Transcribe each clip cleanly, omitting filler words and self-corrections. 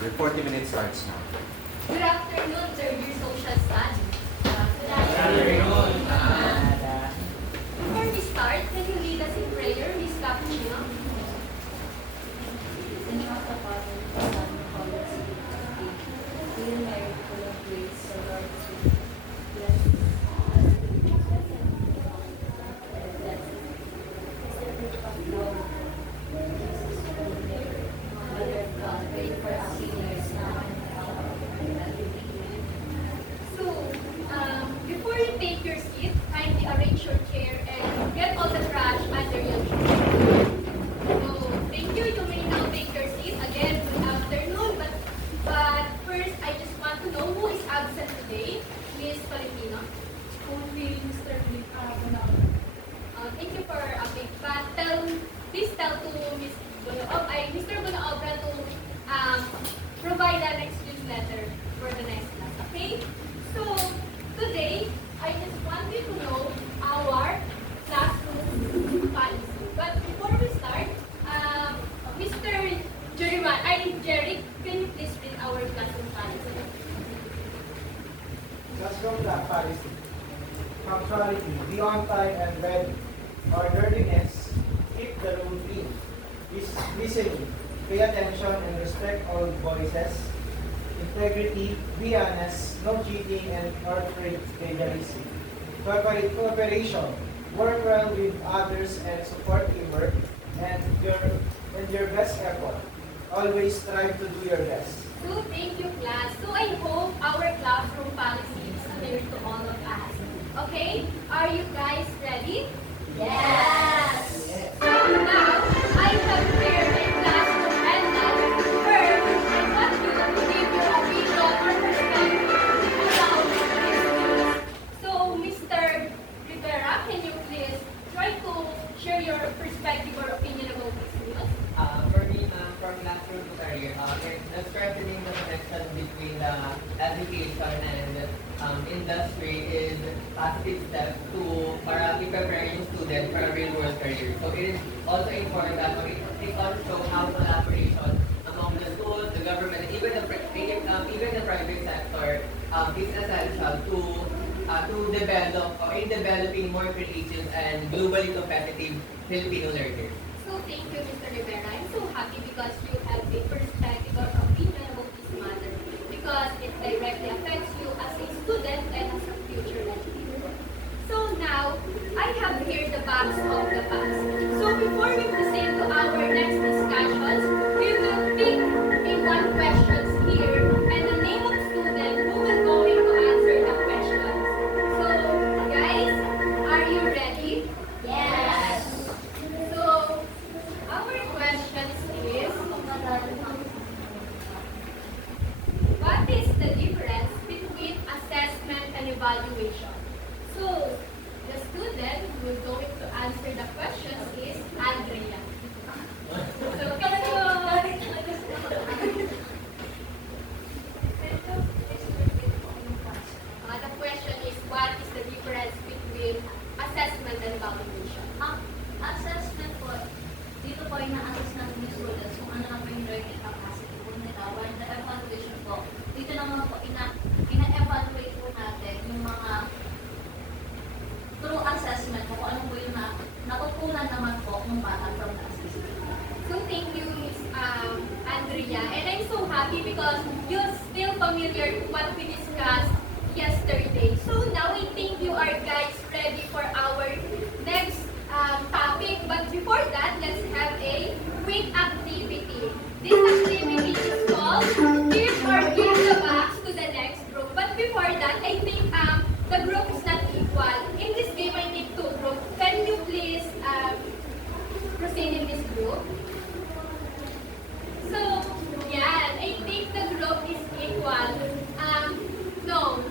Your 40 minutes starts now. Good afternoon, third year social studies. Good afternoon. Before we start, can you lead us in prayer, Miss Cappuccino? In the name of the Father, the Son, and the Holy Spirit. Hail Mary, full of grace, the Lord is with you. Blessed is the fruit of your womb, Jesus, Holy Mary, Mother of God, pray for us sinners now and at the hour of our death. Amen. So, before you take your seat, kindly arrange your chair and get all the trash under your chair. So, thank you. You may now take your seat. Again, good afternoon. But first, I just want to know who is absent today. Miss Valentino. Only Mr. Bonao. Thank you for update. But please tell to Mr. Bonaobra to provide an excuse letter for the next class. Okay? So today, I just want you to know our classroom policy. But before we start, Mr. Jerry, can you please read our classroom policy? Classroom policy. Punctuality. Be on time and ready. Orderliness. Keep the room clean. Listening. Pay attention and respect all voices. Integrity. Be honest. No cheating and or plagiarism. Cooperation. Work well with others and support teamwork. And your best effort. Always strive to do your best. So thank you, class. So I hope our classroom policy is clear to all of us. Okay? Are you guys ready? Yes! So now, I have prepared a classroom handout. First, I want you to give your opinion or perspective about this news. So, Mr. Rivera, can you please try to share your perspective or opinion about this news? For me, from classroom to career, the strengthening the connection between the education and industry is positive step to para prepare yung student for a real world career. So it is also important that it also shows how collaboration among the schools, the government, and even the private sector is essential to develop or in developing more creative and globally competitive Filipino learners. So thank you, Mr. Rivera. I'm so happy because you have a perspective or opinion about this matter because it directly affects you as a student and as a future educator. So now, I have here the box of the past. So before we proceed to our next discussions, we will pick a one questions here and the name of student who will going to answer the questions. So guys, are you ready? Yes. So our questions is, what is the difference between assessment and evaluation? So, the student who is going to answer the questions is Andrea. So, can the question is, what is the difference between assessment and evaluation? Assessment po, dito po ina-assess natin yung students kung ano naman yung learning capacity po nila. While the evaluation po, dito naman po ina-evaluate po natin yung mga through assessment po, kung ano po yung nakukunan naman po ng bata from the assessment. So thank you, Miss Andrea. And I'm so happy because you're still familiar with what we discussed yesterday. So now I think you are guys ready for our next topic. But before that, let's have a quick activity. This activity is called Give or Give the Box to the next group. But before that, I think the group is not equal. In this game, I need two groups. Can you please proceed in this group? So, yeah, I think the group is equal. No.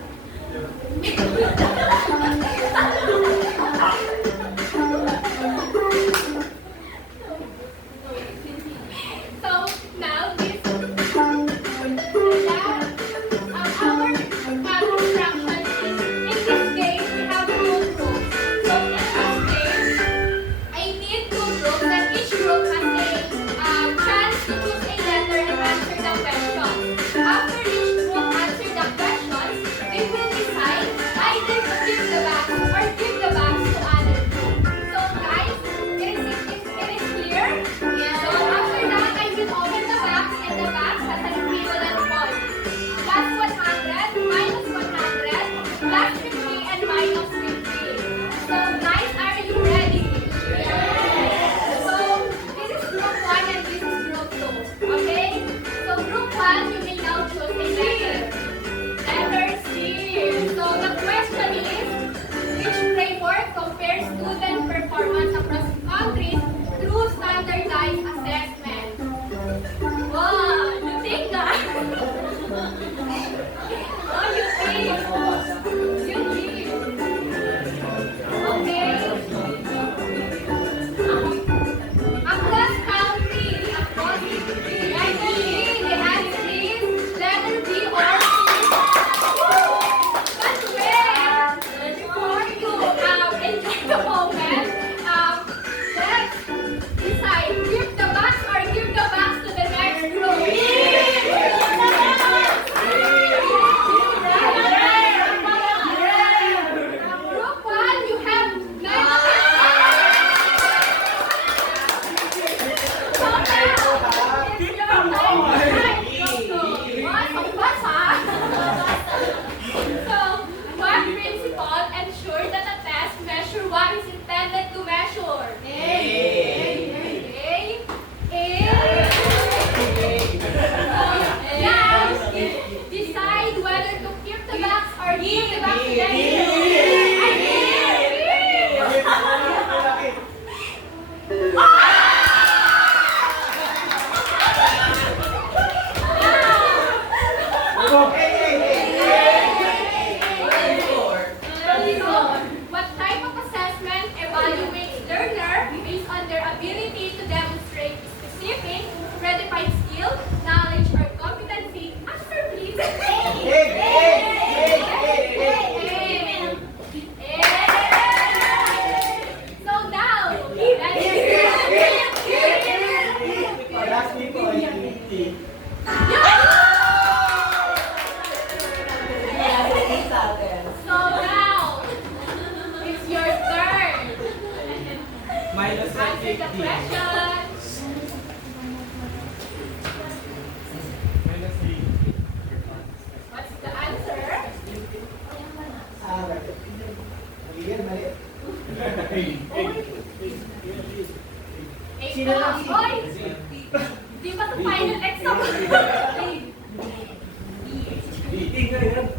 Meeting na yan.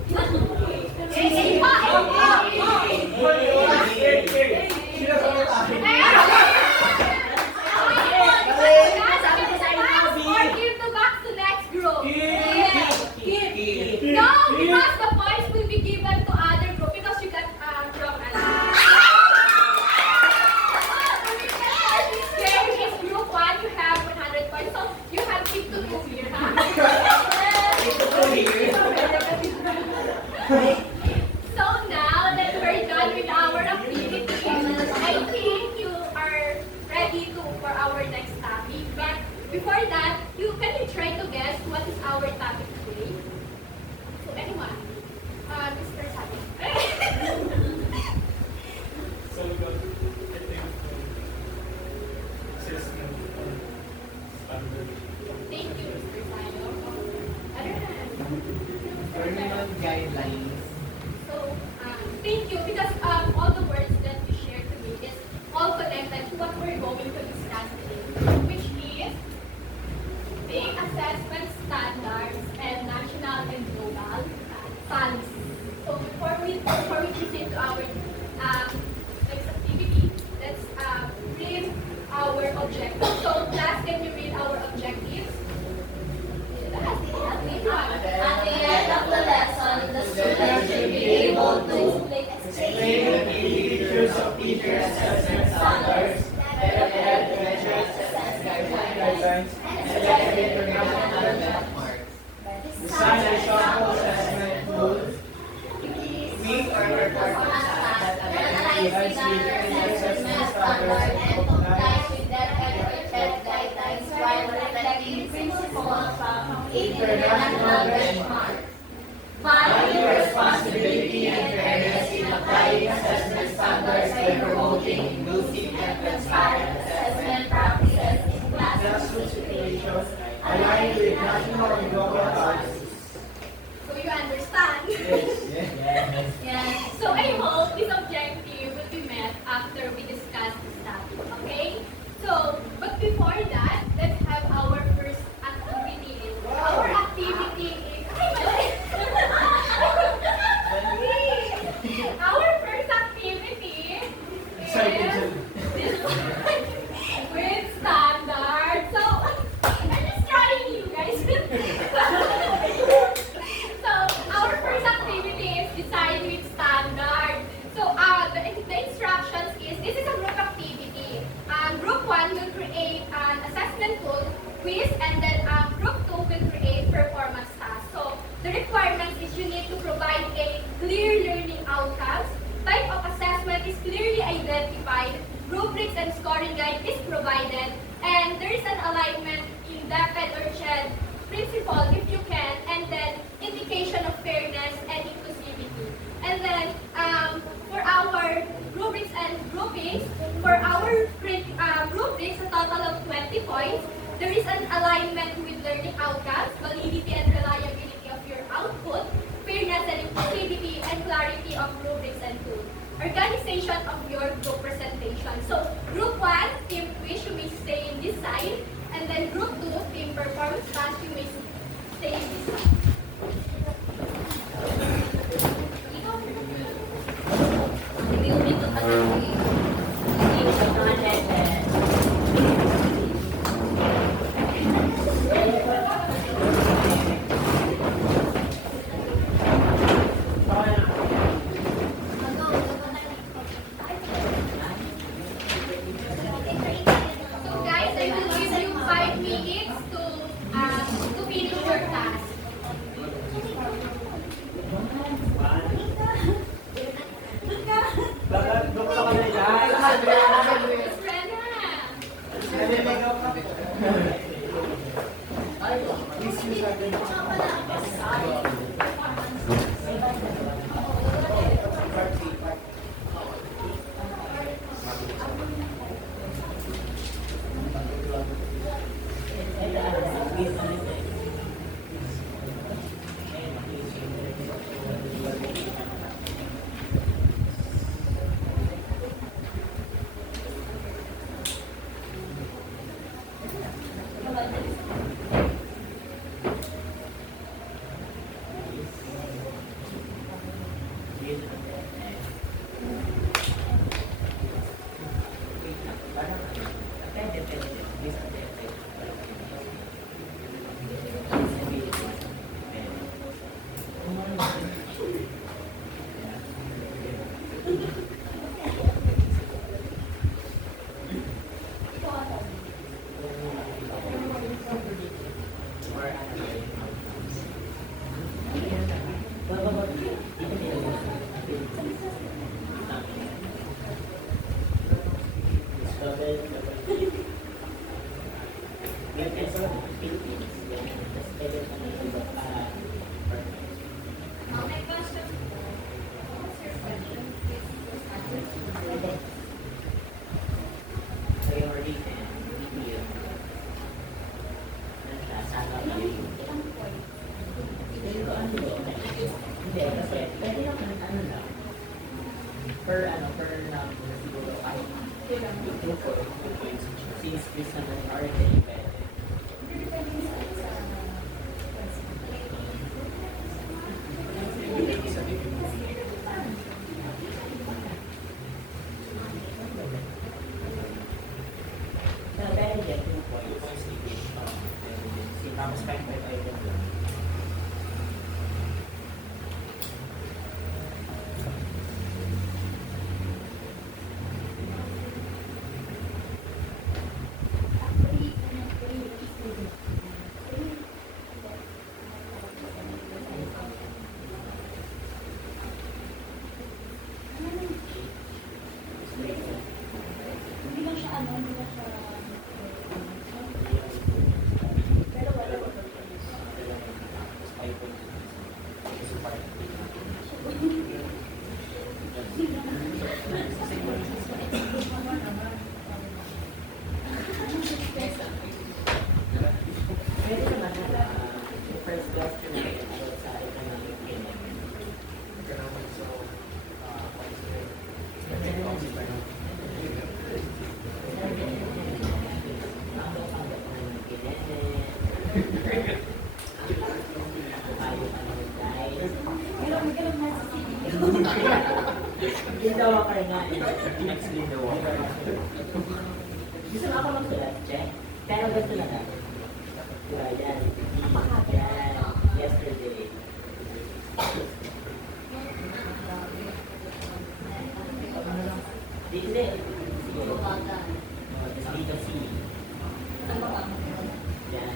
Sino sa mga tayo? Or give the box to next group. No, because the points will be given to other group because you got wrong answer. There is group 1, you have 100 points. So you have 52 here, huh? So now that we're done with our activity, I think you are ready for our next topic. But before that, can you try to guess what is our topic today? So anyone? Mr. Sadi. So we got, I think, assessment standard. Thank you, Mr. Sayo. Other than Terminal guidelines. So, thank you because all the words that you shared to me is all connected to what we're going to discuss today, which is the assessment standards and national and global policies. So before we proceed to our next activity, let's read our objectives. So class, can you read our objectives? At the end of the lesson, the student should be able to explain the key features of teacher assessment standards, guidelines, and international benchmarks. Design a sample assessment tool. Meet or perform tasks that analyze teacher assessment standards and comply with their educated guidelines while reflecting principles from international benchmarks. value responsibility and fairness in applying assessment standards by promoting inclusive and transparent Assessment practices in classroom classroom situations aligned with national and global policies. So you understand? Yes. Yes. So I hope this objective will be met after we discuss this topic, okay? So, but before that, let's have our first activity. Our activity is... Our first activity is this one with standard. So, I'm just trying you guys. So, our first activity is design with standard. So, the instructions is, this is a group activity. Group 1 will create an assessment tool, quiz, and then group 2 will create performance tasks. So, the requirements is you need to provide a clear learning outcomes. Type of assessment is clearly identified. Rubrics and scoring guide is provided. And there is an alignment in David or Ched principle if you can. And then indication of fairness and inclusivity. And then for our rubrics and groupings, for our rubrics, a total of 20 points. There is an alignment with learning outcomes, validity and reliability of your output, fairness and inclusivity, and clarity of rubrics and tools. Organization of your group presentation. So, group 1, team quiz, you may stay in this side. And then group 2, team performance task, you may stay in this side. So guys, I will give you 5 minutes to finish your task. Bakit? Doon ka na yan. Miss Brenna. Please use that. per number siguro kahit 2 points. Since this naman already pwede. Pwede get 2 points. Tapos 5 point item lang. Hindi lang siya hindi lang siya... Pero wala ko. Pwede naman na yung first question na about sa economic gain. Ginawa ka nga in-explain the water. Gusto mo ako magsulat, check? Pero ganito na lang. Diba, yan. Yan. Yesterday. Dito din. Siguro. Tapos dito C. Yan.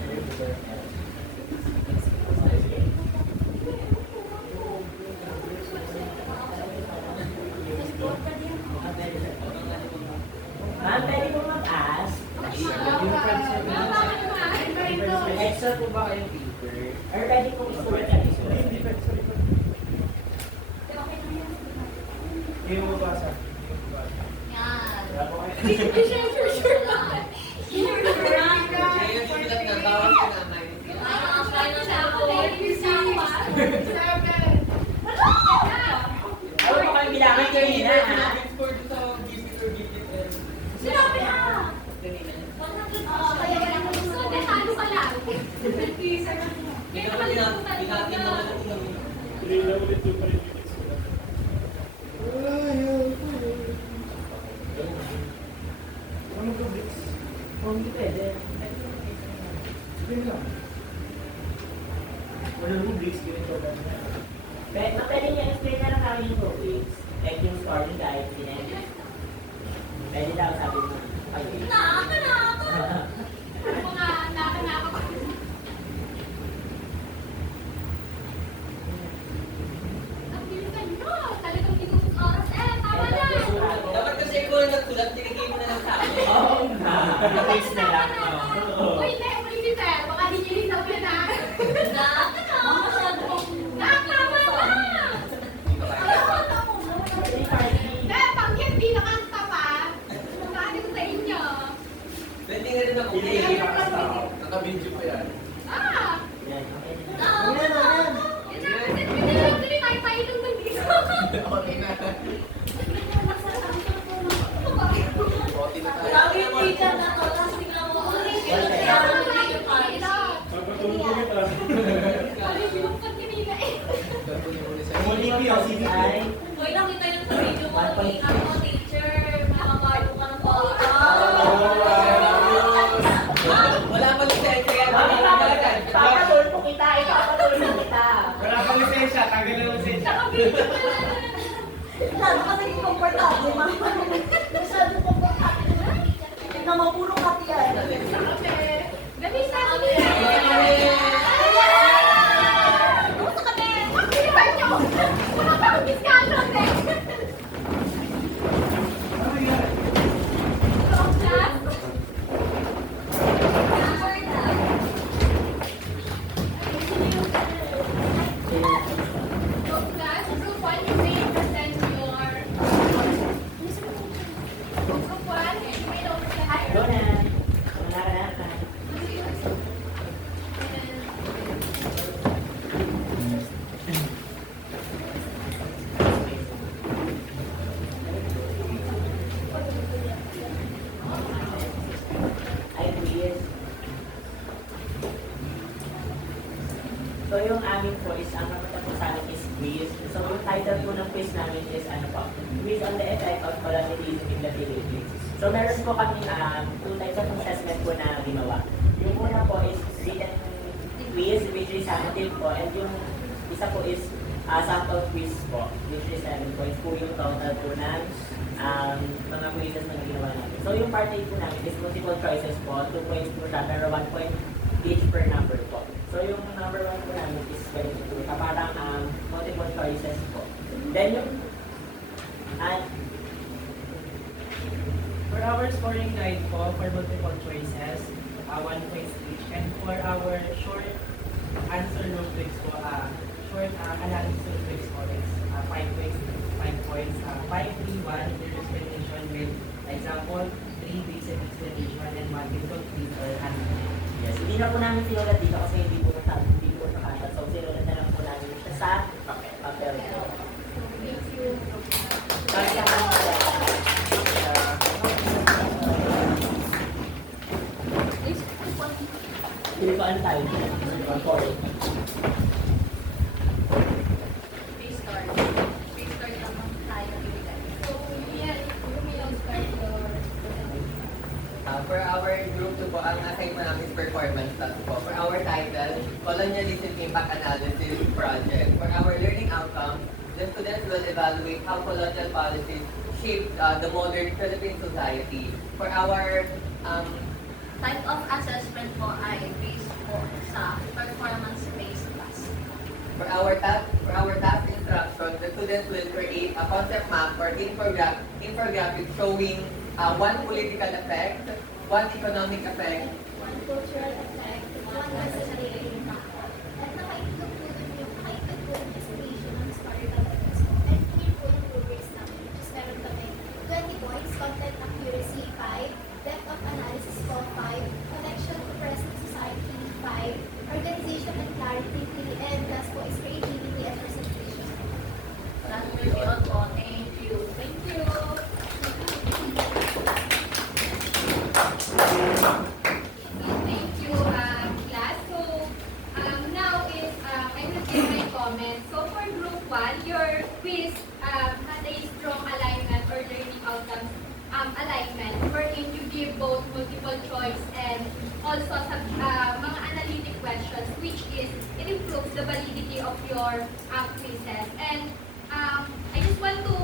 Ma'am, pwede po mag-ask. Extra po ba kayong paper? Or pwede po isulat ka dito? Hindi mo mabasa. Yan. Wala po kayo. Sure lang. Kaya yung sulat na bawal ka naman. Ano po kayong bilangan kanina, ha? Score sa visit or visit. Sinabi na! Kaya wala ko So, detalo ka lang. Hindi naman tinatin naman ang ulam. Tuloy na ulit yung paritigis ko. Ano to, Blix? Oh, hindi pwede. Sige lang. Wala mo, Blix, ganito lang. Pwede niya explain na lang namin yung topics. Like yung scoring guide, pinag. Pwede daw sabi mo. Ayun. Naka. Ang bilisan nyo. Talagang tinutong oras. Tama na. Dapat kasi ikaw ang nagsulat, tinigay mo na lang sa akin. Oo nga. Tapos na lang. Oo. Uy, hindi, sir. Baka hindi nyo rin sabi na. Tama na. Dahil panggit, di nakanta pa. Sabi ko sa inyo. Pwede nga rin ako. Hindi, nakasta ako. Naka-video pa yan. Yan, okay na. Ano yan? Tuloy tayo tayo ng bandito. Okay na. Boti na tayo. na to, tapos tingnan mo ulit. Pagpatulog ulit ah. So yung amin po is, ang napunta po sa amin is quiz. So yung title po ng quiz namin is ano po, Quiz on the Effect of Colonialism in the Philippines. So meron po kami two types of assessment po na ginawa. Yung una po is written quiz, which is summative po, and yung isa po is sample quiz po, which is 7 points po yung total po ng mga quizzes na ginawa namin. So yung part A po namin is multiple choices po, 2 points po siya, pero 1 point each per number po. So yung number 1 po namin is ganito po, parang multiple choices po. Then yung For our scoring guide po, for multiple choices, 1 point each. And for our short answer rubrics po, short analysis rubrics po, is 5 points, 5 points. 5, 3, 1, their explanation with example, 3 basic explanation, and 1 with complete or answer. yes, hindi na po namin sinulat dito kasi hindi po nakasya. So sinulat na lang po namin siya sa papel po. Thank you. Kasi hindi pa ang time. Restart. Restart naman tayo bibigay. So, yeah, you may now start your For our group 2 po, ang assign po namin is performance task po. For our title, Colonialism Impact Analysis Project. For our learning outcome, the students will evaluate how colonial policies shaped the modern Philippine society. For our Type of assessment po ay based po sa performance-based task. For our task instruction, the students will create a concept map or infographic showing one political effect, one economic effect, One cultural effect, one necessary impact. At nakaitlog po dun yung explanation ng historical effects po. And yun po yung rubrics namin, which is meron kami 20 points, content accuracy 5, depth of analysis po 5, connection to present society 5, organization and clarity 3, and last po is creativity and presentation. That will be all po. Thank you. Thank you. Thank you, class. So, now is, I will give my comments. So, for group 1, your quiz has a strong alignment or learning outcomes alignment, wherein you give both multiple choice and also some mga analytic questions, which is, it improves the validity of your quizzes. And I just want to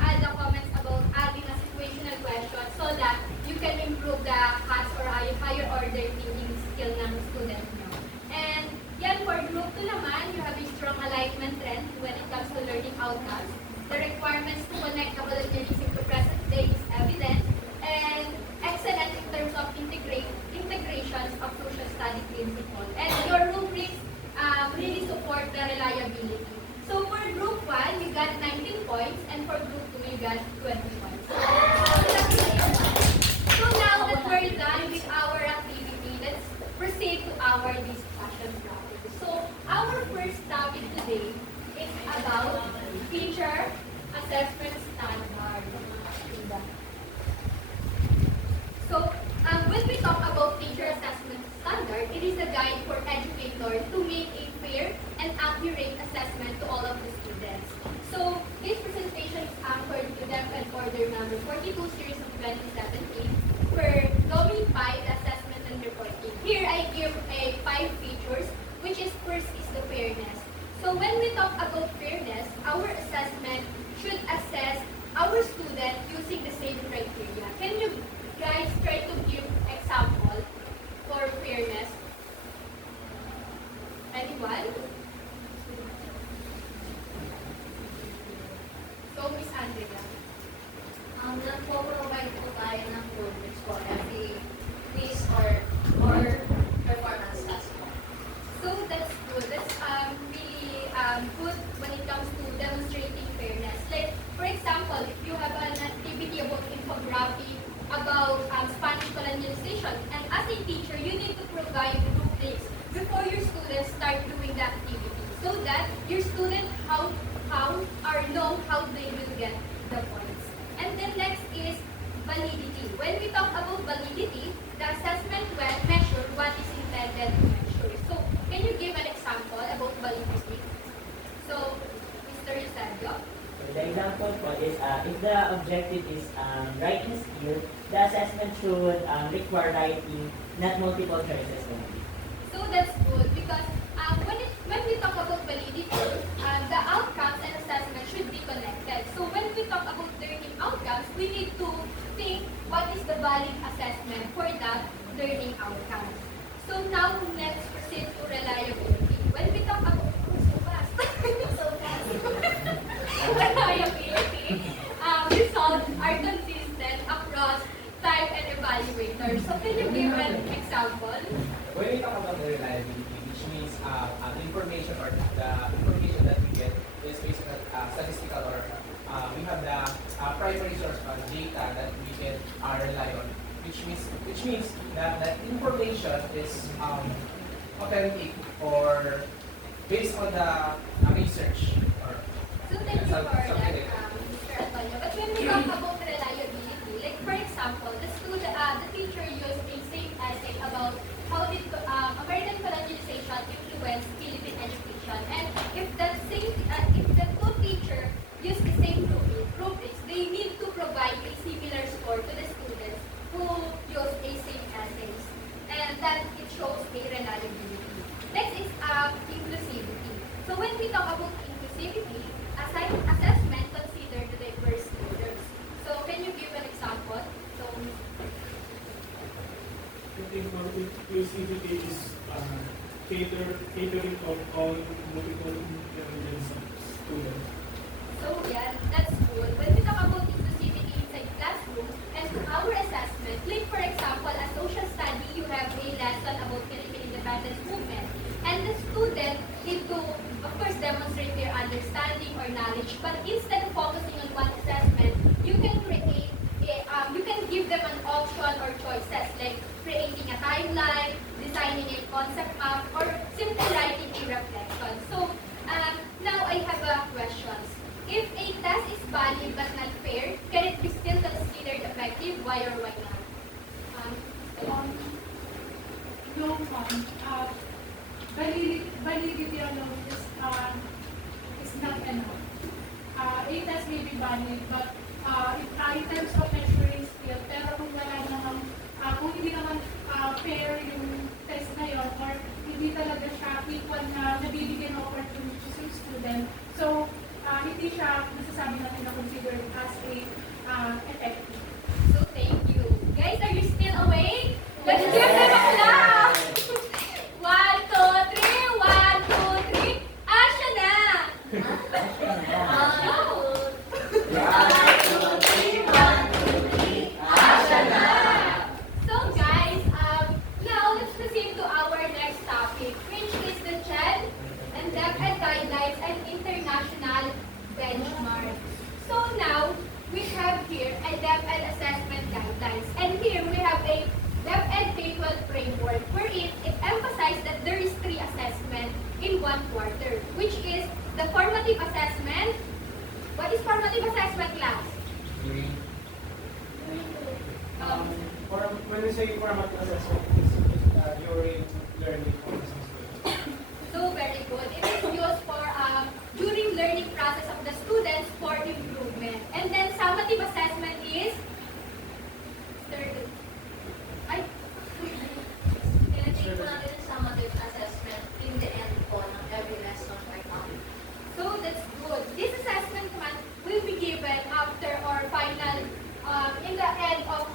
add the comments about adding a situational question so that you can improve the CAS or higher order thinking skill ng student nyo. And yan, for group 2 naman, you have a strong alignment trend when it comes to learning outcomes. The requirements to connect the colonialism to present day is evident and excellent in terms of integrations of social study principles. And your rubrics really support the reliability. So for group 1, you got 19 points, and for group 2, you got 20 points. So now that we're done with our activity, let's proceed to our discussion topic. So our first topic today is about teacher assessment standard. So when we talk about teacher assessment standard, it is a guide for educators to make a fair and accurate assessment to all of the students. So this presentation is anchored to Depth and Order number 42 series of 2017 for Domain 5, assessment and reporting. Here I give 5 features, which is first is the fairness. So when we talk about fairness, our assessment should assess our student using the same criteria. Can you guys try to give example for fairness? Anyone? So, Miss Andrea. Nagpo-provide po tayo ng rubrics po every quiz or performance task po. So that's good. That's really good when it comes to demonstrating fairness. Like, for example, if you have an activity about infographic, about Spanish colonization, and as a teacher, you need to provide rubrics before your students start doing the activity, so that your students know how they will get the points. And then next is validity. When we talk about validity, the assessment will measure what is intended to measure. So, can you give an example about example po is if the objective is writing skill, the assessment should require writing, not multiple choices only. So that's good because when we talk about validity, the outcomes and assessment should be connected. So when we talk about learning outcomes, we need to think what is the valid assessment for that learning outcomes. So now let's proceed to reliability. When we talk about so fast, so fast. Reliability, results are consistent across type and evaluators. So can you give an example? When we talk about the reliability, which means the information or the information that we get is based on statistical or we have the primary source of data that we can rely on, which means that that information is authentic or based on the research or So thank you for that, something like Mr. Antonio. But when we talk about reliability, like for example, the teacher used a same essay about how did American colonization influence Philippine education. And if if the two teacher use the same rubrics, they need to provide a similar score to the students who use a same essays. And that it shows a reliability. Next is inclusivity. So when we talk about inclusivity, assessment consider the diverse learners. So can you give an example? So I think for inclusivity is catering of all multiple intelligence students. So yeah, that's good. When we talk about inclusivity inside classroom and our assessment, like for example, a social study, you have a lesson about Philippine independence movement. And the student need to, of course, demonstrate their understanding or knowledge. But instead of focusing on one assessment, you can you can give them an option or choices like creating a timeline, designing a concept map, or simply writing a reflection. So now I have a questions. If a test is valid but not fair, can it be still considered effective? Why or why not? No one. Validity alone is not enough. A test may be valid, but in terms of measuring skill, pero kung wala naman, kung hindi naman fair yung test na yun, or hindi talaga siya equal na nabibigyan ng opportunity sa student, so hindi siya masasabi natin na considered as a effective. So thank you. Guys, are you still awake? Let's give them a clap! 1, 2, 3. 1, 2, 3. Asya na! So guys, now let's proceed to our next topic, which is the CHED and DepEd guidelines and international benchmarks. So now we have here a DepEd assessment guidelines, and here we have a DepEd K-12 framework wherein it emphasizes that there is 3 assessments in 1 quarter, which is the formative assessment. What is formative assessment, class? When we say formative assessment, it's during learning process of students. So very good. It is used for during learning process of the students for improvement. And then summative assessment is third. Ay. Tinatake po natin ang summative assessment in the end po ng every lesson or topic. So that's good. This assessment naman will be given after or final in the end of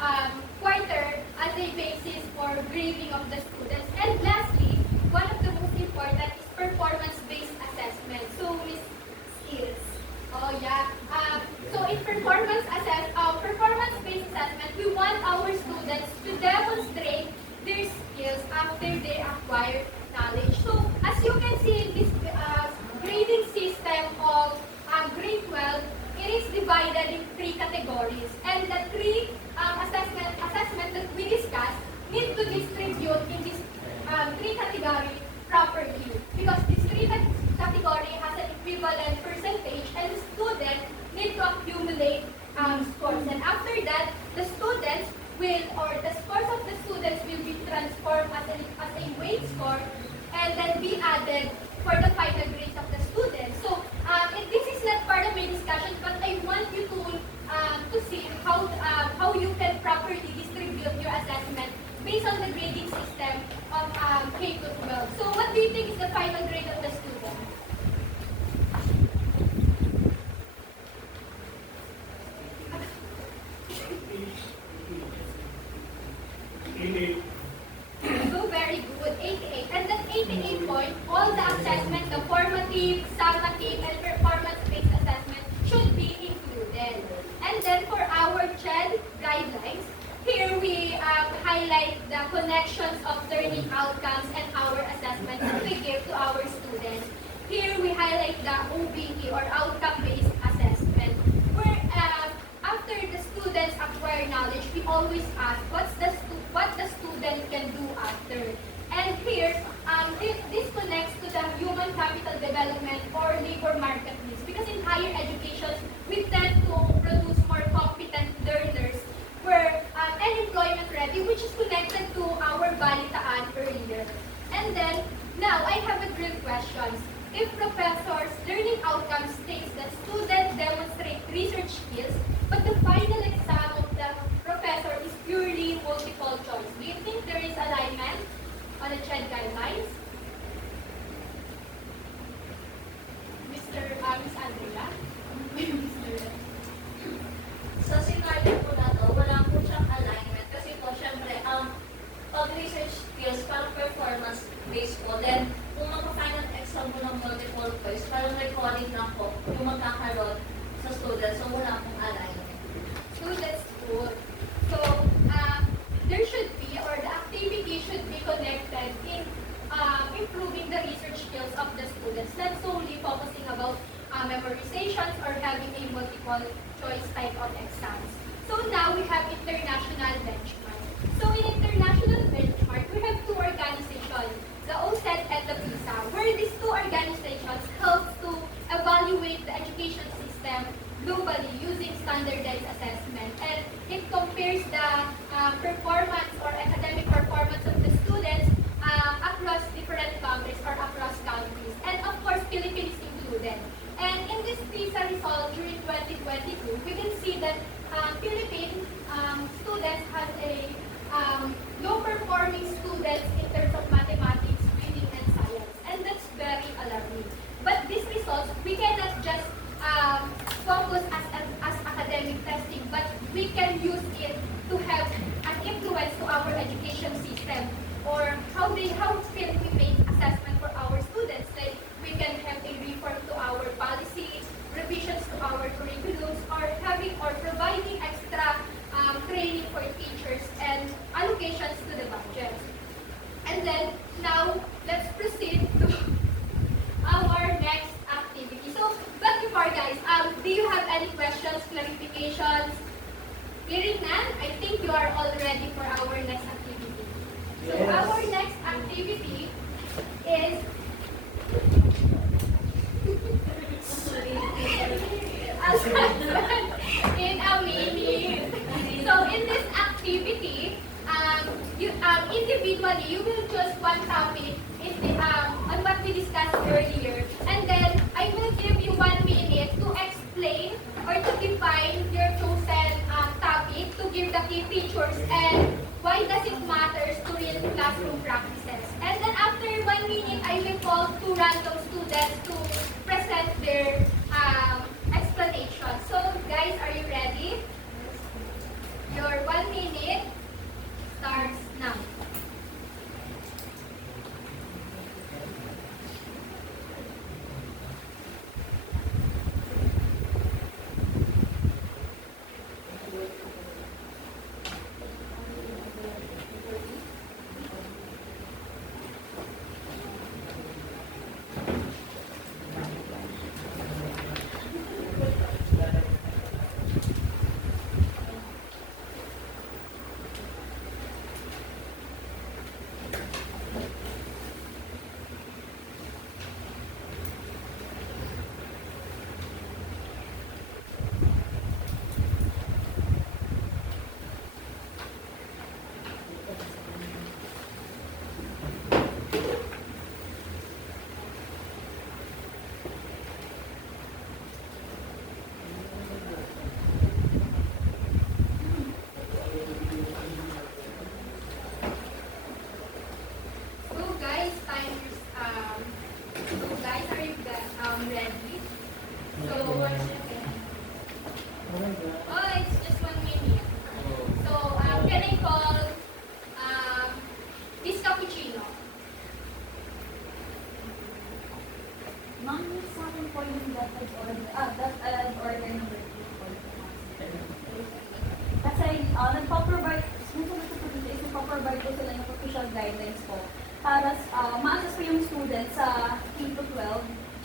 quarter as a basis for grading of the students. And lastly, one of the most important is performance-based assessment. So with skills. Oh yeah. So in performance-based assessment, we want our students to demonstrate their skills after they acquire knowledge. So as you can see in this grading system of grade 12, it is divided in 3 categories. And the 3 assessment that we discussed need to distribute in this 3 category properly. Because this 3 category has an equivalent percentage and the student need to accumulate scores. And after that, the students will, or the scores of the students will be transformed as a weight score and then be added for the final grades of the students. So this is not part of my discussion, but I based on the grading system of K to 12. So what do you think is the final grade of the student? So very good, 88. And that 88 point, all the assessment, the formative, summative, and performance-based assessment should be included. And then for our CHED guidelines, here we highlight the connections of learning outcomes and our assessment that we give to our students. Here we highlight the OBE or outcome-based assessment, where after the students acquire knowledge, we always ask what the student can do after. And here, this connects to the human capital development or labor market needs. Because in higher education, we tend to produce more competent learners where and employment ready, which is connected to our balitaan earlier. And then, now I have a drill questions. If professors' learning outcomes states that students demonstrate research skills, but the final exam of the professor is purely multiple choice, do you think there is alignment on the CHED guidelines? Miss Andrea? Sa scenario po na to, wala po siyang alignment kasi po syempre pag research skills parang performance based po. Then kung magpa-final exam mo ng multiple choice, parang recording lang po yung magkakaroon sa student. So wala pong alignment. So that's good. So there should be, or the activity should be connected in improving the research skills of the students, not solely focusing about memorizations or having a multiple choice type of exams. So now we have international benchmark. So in international benchmark, we have two organizations, the OSET and the PISA, where these two organizations help to evaluate the education system globally using standardized assessment. And it compares the performance or academic performance of the students across different countries or across countries. And of course, Philippines included. And in this PISA result during 2022, we can see that Philippine students have a low-performing students in terms of mathematics, reading, and science. And that's very alarming. But these results, we cannot just focus as academic testing, but we can use it to have an influence to our education system, or how can we make assessment for our students. Like we can have a reform to our policy, revisions to our curriculums, or having or providing extra training for teachers and allocations to the budget. And then now let's proceed to our next activity. So, but before guys, do you have any questions, clarifications? Hearing none, I think you are all ready for our next activity. So Yes. our next activity is assessment in a mini. So in this activity, individually you will choose one topic on what we discussed earlier, and then I will give you 1 minute to explain or to define your chosen topic, to give the key features and why does it matter to real classroom practices. And then after 1 minute, I will call 2 random students to present their explanation. So guys, are you ready? Your 1 minute starts now. what's it? Oh, it's just 1 minute. So, can I call this cappuccino? Ma'am, sa akin po yung that as order number 2 po. Kasi nagpa-provide, nagpa-provide po sila ng official guidelines po para ma-assess po yung students sa K-12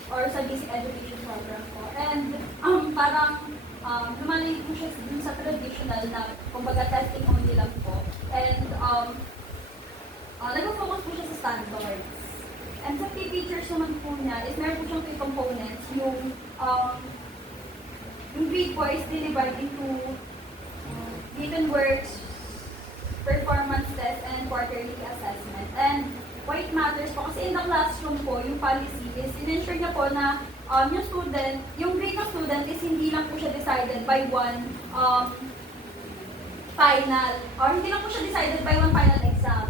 or sa basic education program po. And parang lumalim po siya dun sa traditional na kumbaga testing only lang po. And nag-focus po siya sa standards. And sa key features naman po niya is meron po siyang 3 components. Yung grade po is divided into given works, performance test, and quarterly assessment. And why it matters po, kasi in the classroom po, yung policy is in-ensure niya po na yung student, yung grade ng student is hindi lang po siya decided by one final, or hindi lang po siya decided by one final exam.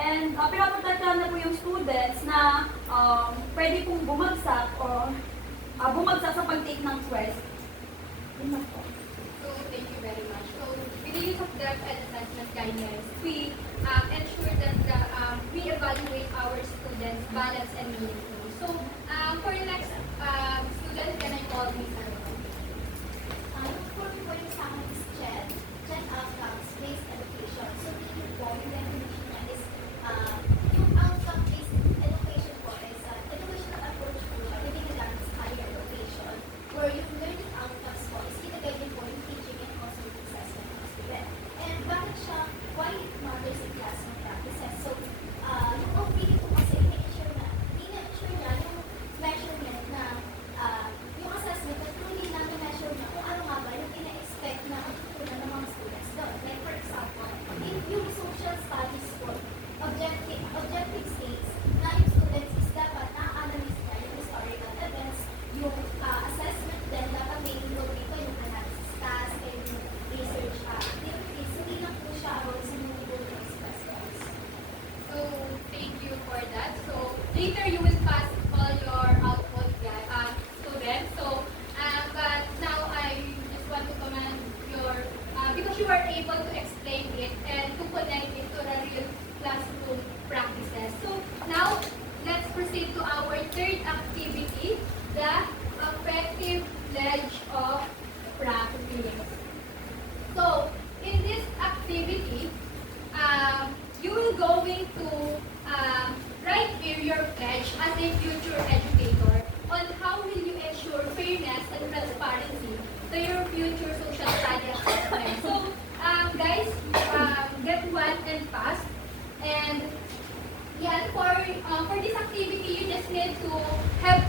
And pinaprotektahan na po yung students na pwede pong bumagsak o bumagsak sa pag-take ng quest. Yun na po. So, thank you very much. So, with the use of draft and assessment guidelines, we ensure that we evaluate our students' balance and meaningfully. So, for the next student, can I call Ms. Arroyo? Yung full po yung sa akin is CHED, CHED Outcomes-Based Education. So, meaning po, yung definition niya is yung outcome-based education po is educational approach po siya within the line of higher education, where yung learning outcomes po is kinagagawin po yung teaching and also yung assessment ng student. And bakit siya, why it matters in classroom practices? So, yung OPD po kasi, i-ensure niya yung measurement na yung assessment at truly na measure niya kung ano nga ba yung ina-expect na matutunan ng mga students doon. Like for example, yung social studies po, objective states na yung students is dapat na-analyze niya yung historical events, yung assessment din dapat may include dito yung analysis task and yung research activities. Hindi lang po siya about sa mga express goals. So, thank you for that. So, later you will pass all your output, students. So, but now I just want to commend your, because you are able to explain it and to connect it to the real classroom practices. So, now, let's proceed to our third activity, the effective pledge of practice. So, in this activity, you will going to write here your pledge as a future educator on how will you ensure fairness and transparency to your future social study assessment. So, guys, get one and pass. And yeah, for this activity, you just need to have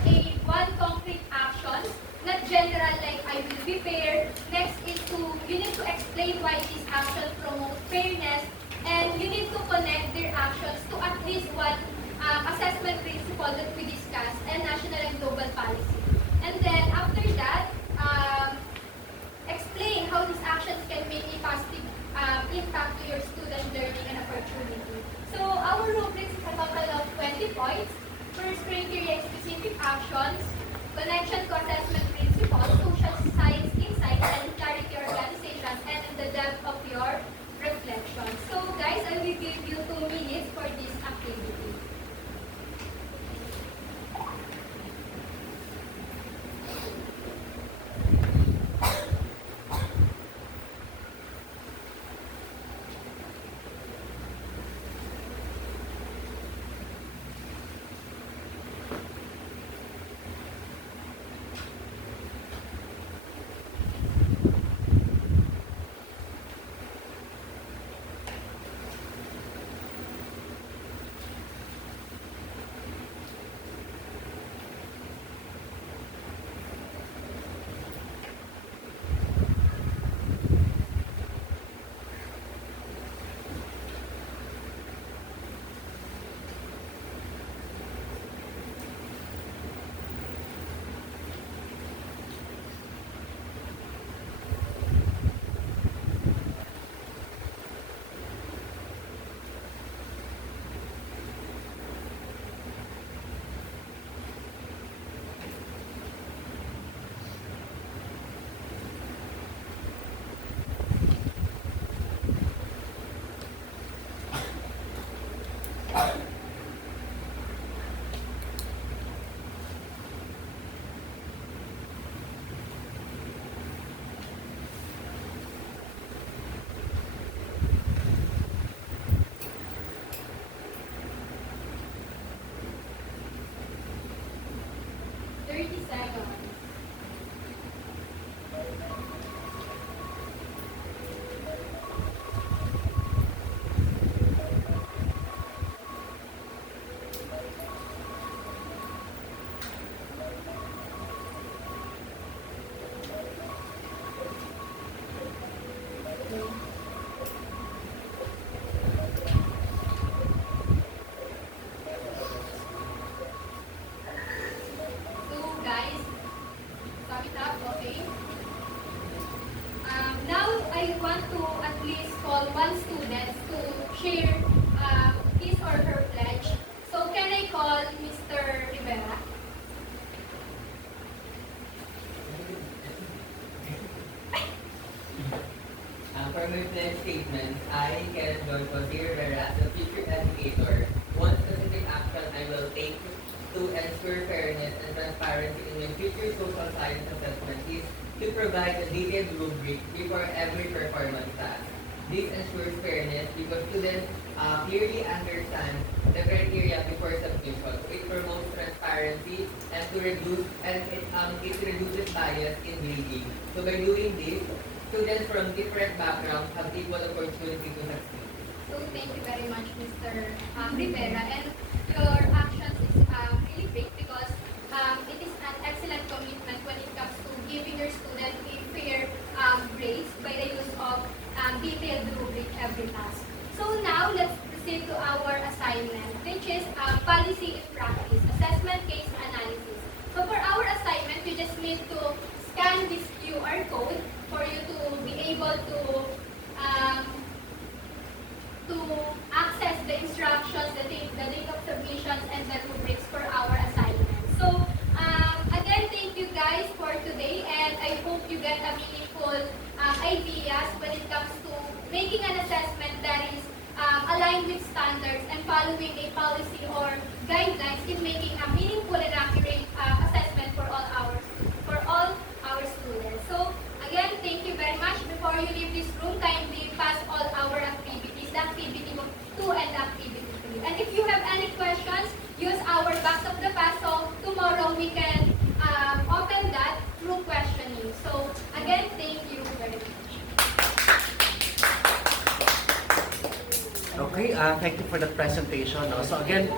one concrete action, not general like I will be fair. Next is you need to explain why this action promotes fairness, and you need to connect their actions to at least one assessment principle that we discussed and national and global policy. And then after that, explain how these actions can make a positive impact to your student learning and opportunity. So our rubrics is a total of 20 points. First criteria is specific action. 30 seconds. So guys, sum it up, okay? Now I want to at least call one student to share his or her pledge. So can I call Mr. Rivera? For my pledge statement, I, Kenneth John Jose Rivera, as a future educator, one specific action I will take to ensure fairness and transparency in my future social science assessment is to provide a detailed rubric before every performance task. This ensures fairness because students clearly understand the criteria before submission. It promotes transparency and it reduces bias in grading. So by doing this, students from different backgrounds have equal opportunity to succeed. So thank you very much, Mr. Rivera. And your actions is really great because it is an excellent commitment when it comes to giving your student a fair grades by the use of detailed rubric every task. So now let's proceed to our assignment, which is policy in practice, assessment case analysis. So for our assignment, you just need to scan this QR code for you to be able to access the instructions, the date of submissions, and the rubrics for our assignment. So again, thank you guys for today, and I hope you get a meaningful ideas when it comes to making an assessment that is aligned with standards and following a policy or guidelines in making a meaningful and accurate assessment for all our students. So again, thank you very much. Before you leave this room, kindly pass all our activities, the activity 2 and activity 3. And if you have any questions, use our box of the past. So tomorrow we can open that through questioning. So again, thank you very much. Okay, thank you for the presentation. No? So again,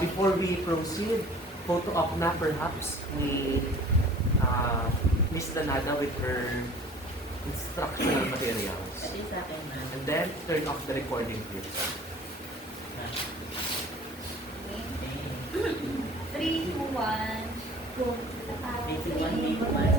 before we proceed, photo op na perhaps ni Miss Danada with her instructional materials. Pati sa akin, ma'am. And then, turn off the recording, please. 3, 2, 1, go. Basic 1, basic 1.